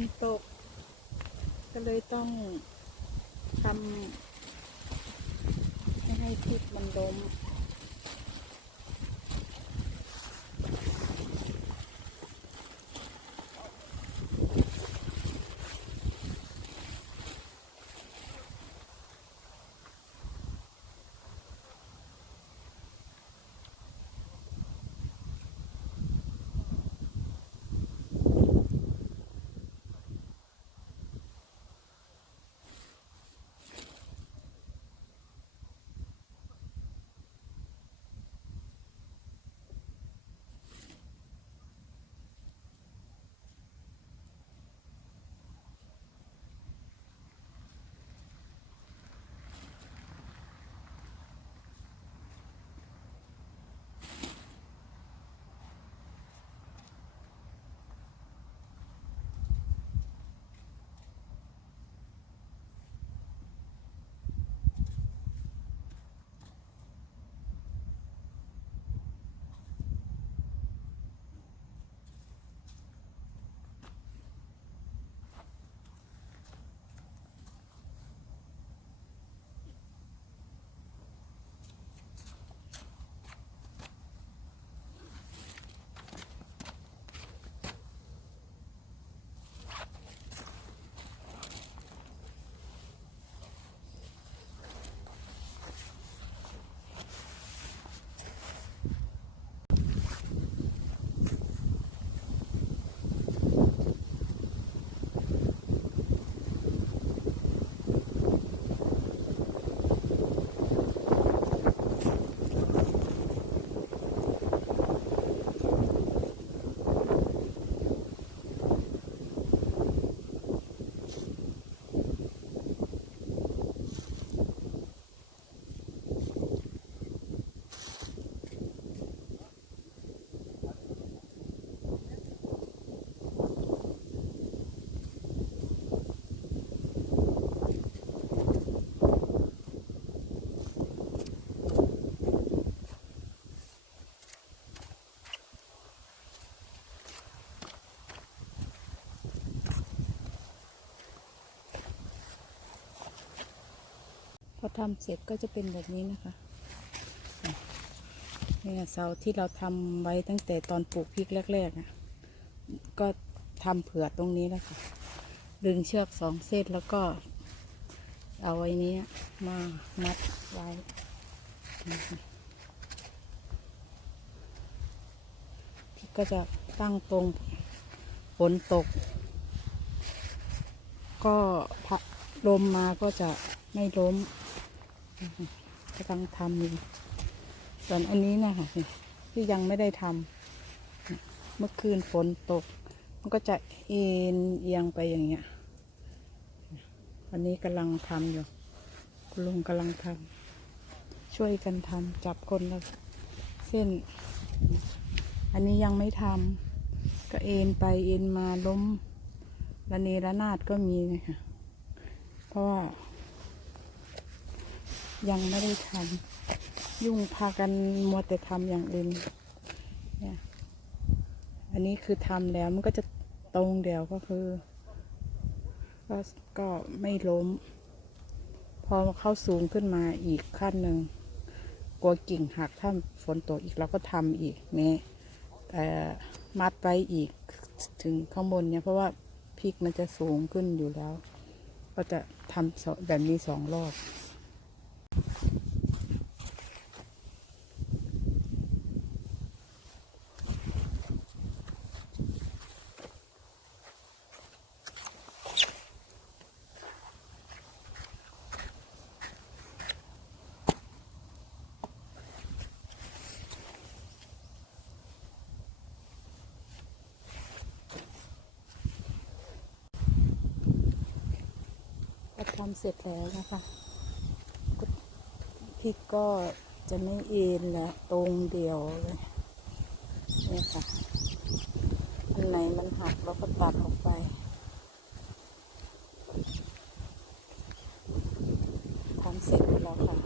นตก ก็เลยต้องทำไม่ให้พริกมันล้ม ทำเสร็จก็จะเป็นแบบนี้นะคะเนี่ยเสาที่เราทำไว้ตั้งแต่ตอนปลูกพริกแรกๆนะก็ทำเผื่อตรงนี้แล้วค่ะดึงเชือกสองเส้นแล้วก็เอาไว้นี้มามัดไว้พริกก็จะตั้งตรงฝนตก ก็พัดลมมาก็จะไม่ล้ม กำลังทำอยู่ส่วนอันนี้นะคะที่ยังไม่ได้ทำเมื่อคืนฝนตก มันก็จะเอ็นเอียงไปอย่างเงี้ยอันนี้กำลังทำอยู่คุณลุงกำลังทำช่วยกันทำจับคนละเส้น อันนี้ยังไม่ทำก็เอ็นไปเอ็นมาล้มระเนระนาดก็มีนะคะเพราะว่า ยังไม่ได้ทำยุ่งพากันมัวแต่ทำอย่างอื่นเนี่ยอันนี้คือทำแล้วมันก็จะตรงเดียวก็คือ ก็ก็ไม่ล้ม พอเข้าสูงขึ้นมาอีกขั้นหนึ่งกลัวกิ่งหักถ้าฝนตกอีกเราก็ทำอีกนี่แต่มัดไว้อีกถึงข้างบนเนี่ยเพราะว่าพริกมันจะสูงขึ้นอยู่แล้ว ก็จะทำแบบนี้สองรอบ ทำเสร็จแล้วนะคะพริกก็จะไม่เอ็นแล้วตรงเดียวเลยนี่ค่ะอันไหนมันหักเราก็ตัดออกไป ทำเสร็จแล้วค่ะ